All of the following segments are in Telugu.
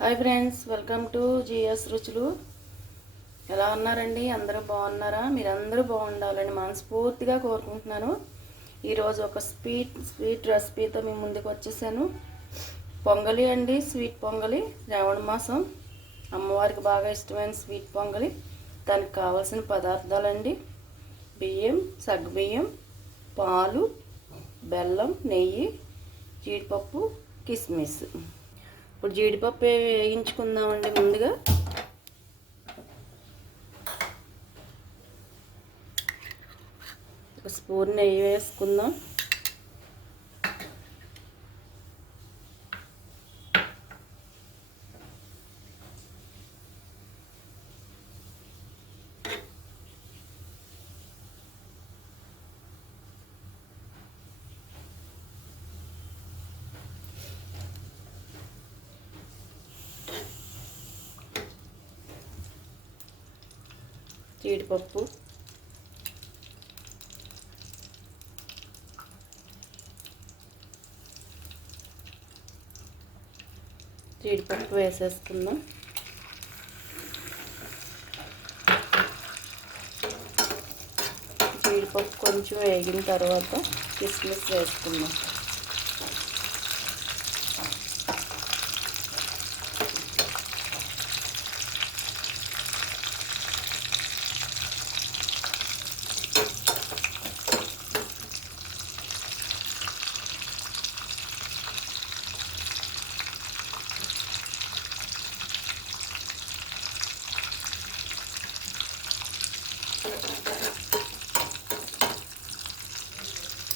Hi friends, welcome to GS రుచులు. ఎలా ఉన్నారండి? అందరూ బాగున్నారా? మీరందరూ బాగుండాలని మనస్ఫూర్తిగా కోరుకుంటున్నాను. ఈరోజు ఒక స్వీట్ రెసిపీతో మీ ముందుకు వచ్చేసాను. పొంగలి అండి, స్వీట్ పొంగలి. శ్రావణ మాసం అమ్మవారికి బాగా ఇష్టమైన స్వీట్ పొంగలి. దానికి కావాల్సిన పదార్థాలండి: బియ్యం, సగ్గుబియ్యం, పాలు, బెల్లం, నెయ్యి, జీడిపప్పు, కిస్మిస్. ఇప్పుడు జీడిపప్పు వేయించుకుందామండి. ముందుగా ఒక స్పూన్ నెయ్యి వేసుకుందాం. జీడిపప్పు, వేసేసుకుందాం. జీడిపప్పు కొంచెం వేగిన తర్వాత కిస్మిస్ వేసుకుందాం.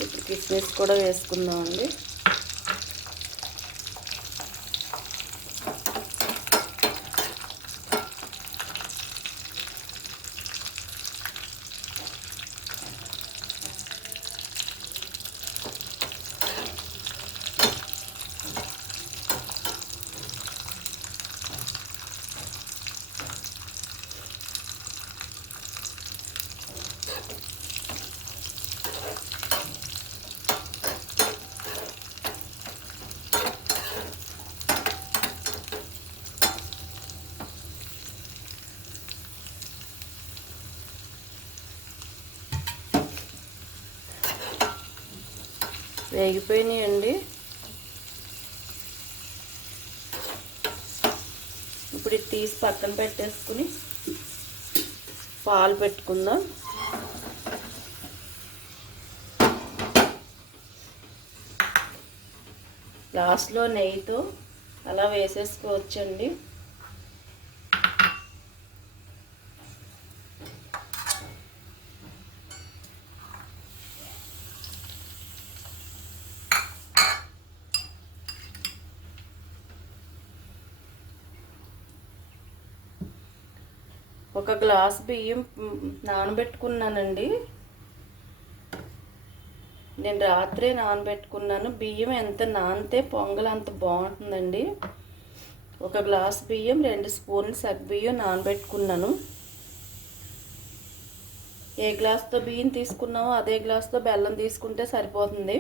ఇప్పుడు కిస్మిస్ కూడా వేసుకుందామండి. వేగిపోయినాయండి. ఇప్పుడు ఇది తీసి పక్కన పెట్టేసుకుని పాలు పెట్టుకుందాం. లాస్ట్లో నెయ్యితో అలా వేసేసుకోవచ్చండి. ఒక గ్లాస్ బియ్యం నానబెట్టుకున్నానండి. నేను రాత్రే నానబెట్టుకున్నాను. బియ్యం ఎంత నానితే పొంగల్ అంత బాగుంటుందండి. ఒక గ్లాస్ బియ్యం, 2 స్పూన్లు సగ్గుబియ్యం నానబెట్టుకున్నాను. ఏ గ్లాస్తో బియ్యం తీసుకున్నామో అదే గ్లాస్తో బెల్లం తీసుకుంటే సరిపోతుంది.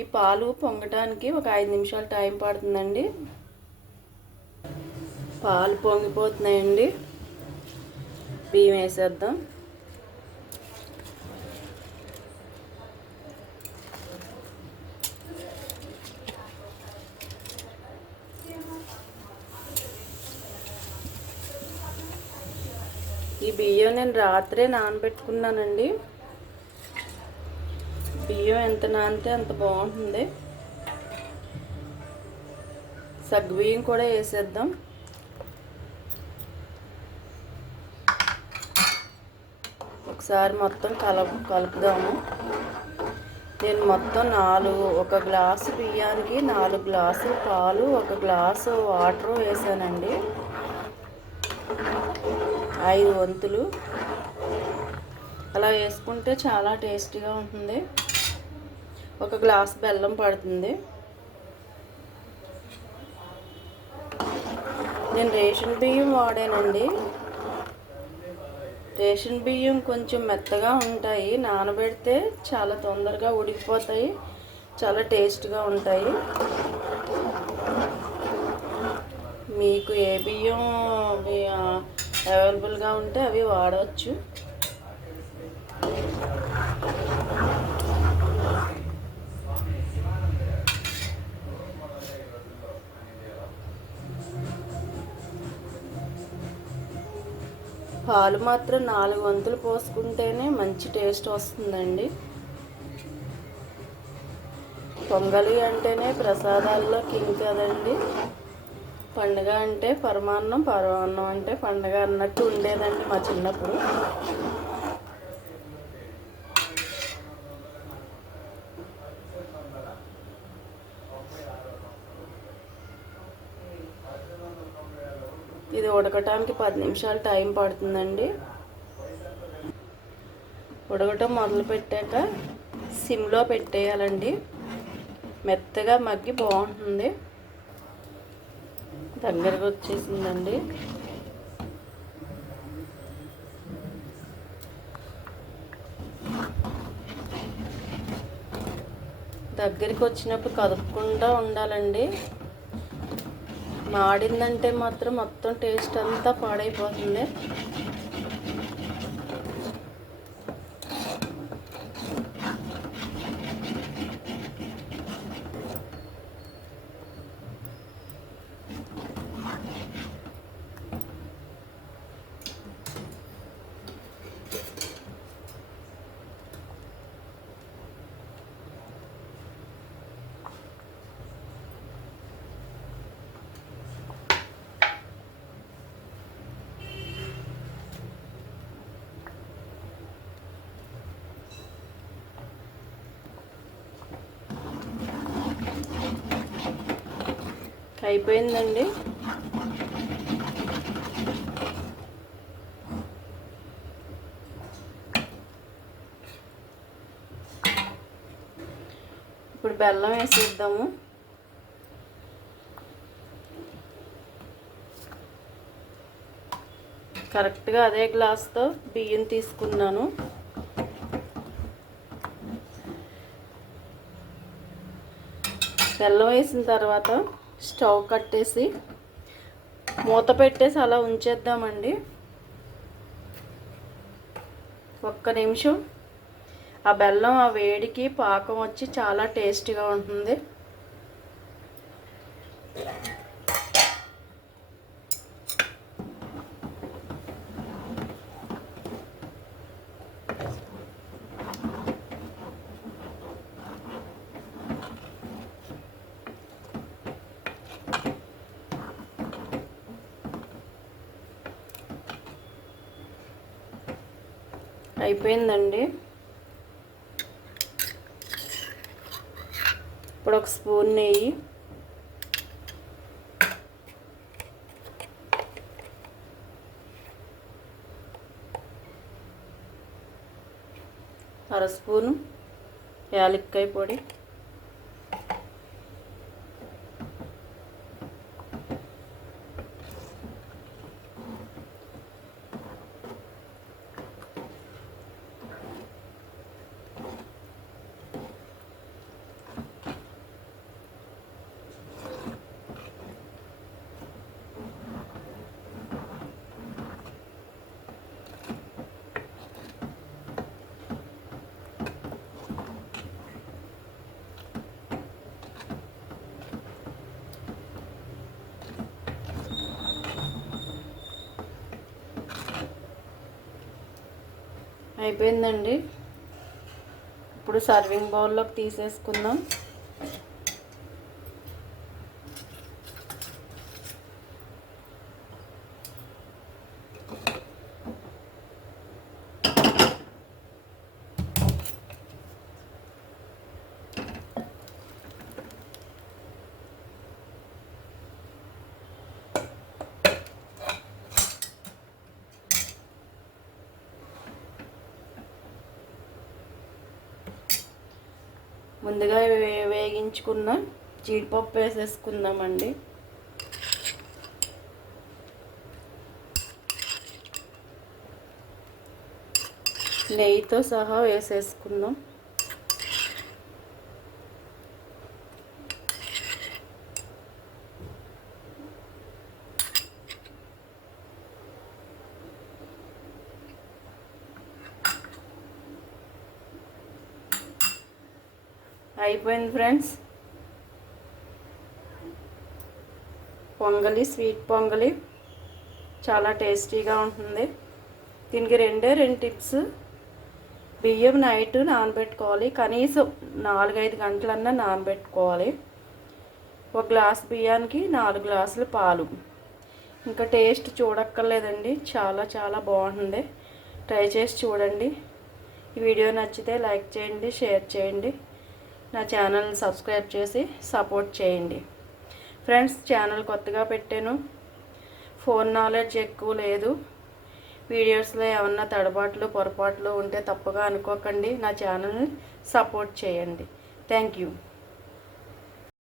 ఈ పాలు పొంగటానికి ఒక 5 నిమిషాలు టైం పడుతుందండి. పాలు పొంగిపోతున్నాయండి. బియ్యం వేసేద్దాం. ఈ బియ్యం నేను రాత్రే నానబెట్టుకున్నానండి. బియ్యం ఎంత నానితే అంత బాగుంటుంది. సగ్గుబియ్యం కూడా వేసేద్దాం. ఒకసారి మొత్తం కలుపుదాము. నేను మొత్తం ఒక గ్లాసు బియ్యానికి 4 గ్లాసులు పాలు, 1 గ్లాసు వాటర్ వేసానండి. 5 వంతులు అలా వేసుకుంటే చాలా టేస్టీగా ఉంటుంది. 1 గ్లాసు బెల్లం పడుతుంది. నేను రేషన్ బియ్యం వాడానండి. రేషన్ బియ్యం కొంచెం మెత్తగా ఉంటాయి, నానబెడితే చాలా తొందరగా ఉడికిపోతాయి, చాలా టేస్ట్గా ఉంటాయి. మీకు ఏ బియ్యం అవైలబుల్గా ఉంటే అవి వాడవచ్చు. పాలు మాత్రం 4 వంతులు పోసుకుంటేనే మంచి టేస్ట్ వస్తుందండి. పొంగలి అంటేనే ప్రసాదాల్లో కింగ్ కదండి. పండుగ అంటే పరమాన్నం, పరమాన్నం అంటే పండుగ అన్నట్టు ఉండేదండి మా చిన్నప్పుడు. ఇది ఉడకటానికి 10 నిమిషాలు టైం పడుతుందండి. ఉడకటం మొదలు పెట్టాక సిమ్లో పెట్టేయాలండి. మెత్తగా మగ్గి బాగుంటుంది. దగ్గరకు వచ్చేసిందండి. దగ్గరికి వచ్చినప్పుడు కదుపుకుంటూ ఉండాలండి. మాడిందంటే మాత్రం మొత్తం టేస్ట్ అంతా పాడైపోతుంది. అయిపోయిందండి. ఇప్పుడు బెల్లం వేసేద్దాము. కరెక్ట్గా అదే గ్లాస్తో బియ్యం తీసుకున్నాను. బెల్లం వేసిన తర్వాత స్టవ్ కట్టేసి మూత పెట్టేసి అలా ఉంచేద్దామండి. ఒక్క నిమిషం ఆ బెల్లం ఆ వేడికి పాకం వచ్చి చాలా టేస్టీగా ఉంటుంది. అయిపోయిందండి. ఇప్పుడు ఒక స్పూన్ నెయ్యి, అర స్పూను యాలక్కాయ పొడి, అయిపోయిందండి. ఇప్పుడు సర్వింగ్ బౌల్లోకి తీసేసుకుందాం. ముందుగా వేగించుకున్న జీడిపప్పు వేసేసుకుందామండి. నెయ్యితో సహా వేసేసుకుందాం. అయిపోయింది ఫ్రెండ్స్. పొంగలి, స్వీట్ పొంగలి చాలా టేస్టీగా ఉంటుంది. దీనికి రెండు టిప్స్. బియ్యం నైట్ నానబెట్టుకోవాలి, కనీసం 4-5 గంటలన్నా నానబెట్టుకోవాలి. ఒక గ్లాస్ బియ్యానికి 4 గ్లాసులు పాలు. ఇంకా టేస్ట్ చూడక్కర్లేదండి, చాలా చాలా బాగుంటుంది. ట్రై చేసి చూడండి. ఈ వీడియో నచ్చితే లైక్ చేయండి, షేర్ చేయండి. నా ఛానల్ సబ్స్క్రైబ్ చేసి సపోర్ట్ చేయండి. ఫ్రెండ్స్, ఛానల్ కొత్తగా పెట్టాను, ఫోన్ నాలెడ్జ్ ఎక్కువ లేదు. వీడియోస్లో ఏమన్నా తడబాట్లు పొరపాట్లు ఉంటే తప్పుగా అనుకోకండి. నా ఛానల్ని సపోర్ట్ చేయండి. Thank you.